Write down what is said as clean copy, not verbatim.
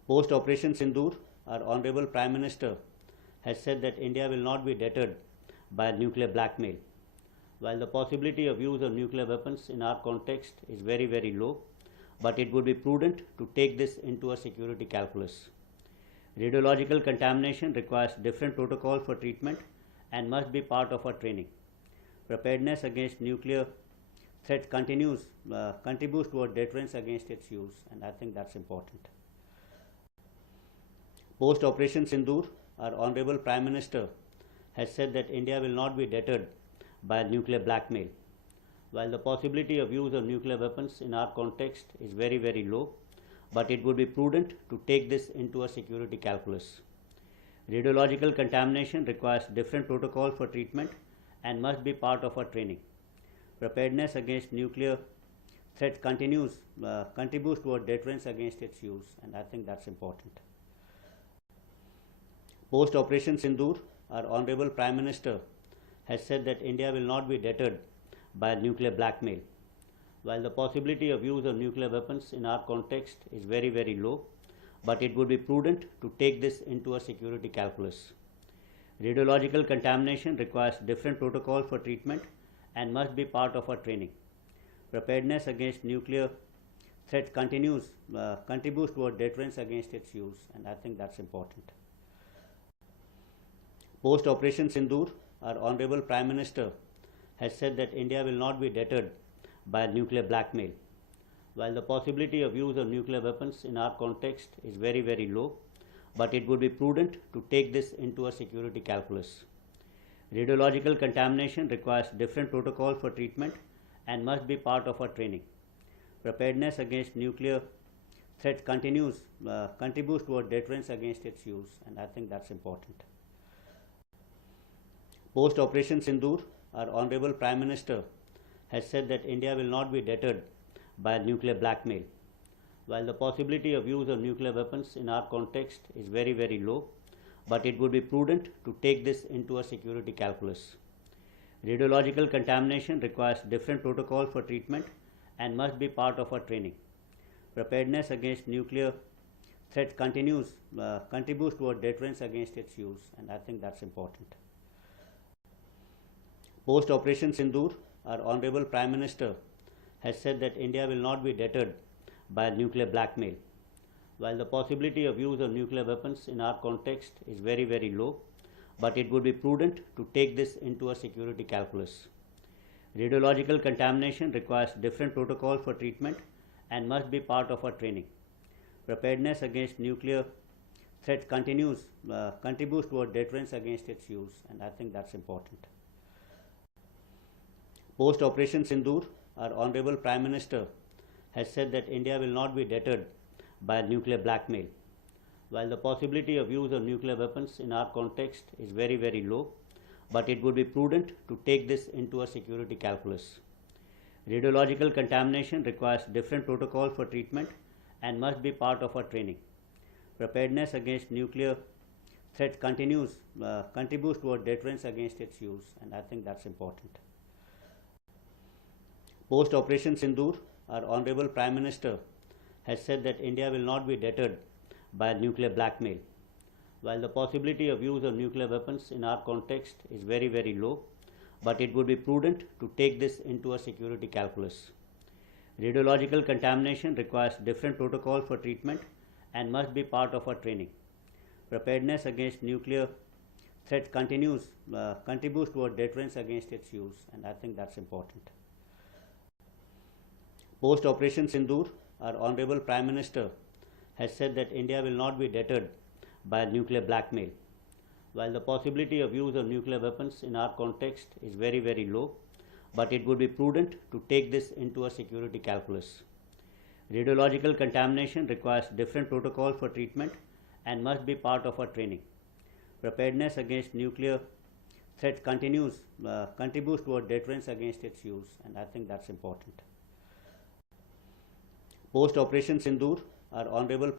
Post-Operation Sindoor, our Honorable Prime Minister has said that India will not be deterred by nuclear blackmail. While the possibility of use of nuclear weapons in our context is very, very low, but it would be prudent to take this into a security calculus. Radiological contamination requires different protocols for treatment and must be part of our training. Preparedness against nuclear threat contributes toward deterrence against its use, and I think that's important. Post-Operation Sindoor, our Honorable Prime Minister has said that India will not be deterred by nuclear blackmail. While the possibility of use of nuclear weapons in our context is very, very low, but it would be prudent to take this into a security calculus. Radiological contamination requires different protocols for treatment and must be part of our training. Preparedness against nuclear threat contributes toward deterrence against its use, and I think that's important. Post-Operation Sindoor, our Honorable Prime Minister has said that India will not be deterred by nuclear blackmail. While the possibility of use of nuclear weapons in our context is very, very low, but it would be prudent to take this into a security calculus. Radiological contamination requires different protocols for treatment and must be part of our training. Preparedness against nuclear threat contributes toward deterrence against its use, and I think that's important. Post-Operation Sindoor, our Honorable Prime Minister has said that India will not be deterred by nuclear blackmail. While the possibility of use of nuclear weapons in our context is very, very low, but it would be prudent to take this into a security calculus. Radiological contamination requires different protocols for treatment and must be part of our training. Preparedness against nuclear threat contributes toward deterrence against its use, and I think that's important. Post-Operation Sindoor, our Honorable Prime Minister has said that India will not be deterred by nuclear blackmail. While the possibility of use of nuclear weapons in our context is very, very low, but it would be prudent to take this into a security calculus. Radiological contamination requires different protocols for treatment and must be part of our training. Preparedness against nuclear threat contributes toward deterrence against its use, and I think that's important. Post-Operation Sindoor, our Honorable Prime Minister has said that India will not be deterred by nuclear blackmail. While the possibility of use of nuclear weapons in our context is very, very low, but it would be prudent to take this into a security calculus. Radiological contamination requires different protocols for treatment and must be part of our training. Preparedness against nuclear threat contributes toward deterrence against its use, and I think that's important. Post-Operation Sindoor, our Honorable Prime Minister has said that India will not be deterred by nuclear blackmail. While the possibility of use of nuclear weapons in our context is very, very low, but it would be prudent to take this into a security calculus. Radiological contamination requires different protocols for treatment and must be part of our training. Preparedness against nuclear threat contributes toward deterrence against its use, and I think that's important. Post-Operation Sindoor, our Honorable Prime Minister has said that India will not be deterred by nuclear blackmail. While the possibility of use of nuclear weapons in our context is very, very low, but it would be prudent to take this into a security calculus. Radiological contamination requires different protocols for treatment and must be part of our training. Preparedness against nuclear threat contributes toward deterrence against its use, and I think that's important. Post-Operation Sindoor, our Honorable Prime Minister has said that India will not be deterred by nuclear blackmail. While the possibility of use of nuclear weapons in our context is very, very low, but it would be prudent to take this into a security calculus. Radiological contamination requires different protocols for treatment and must be part of our training. Preparedness against nuclear threat contributes toward deterrence against its use, and I think that's important. Post-Operation Sindoor, our Honorable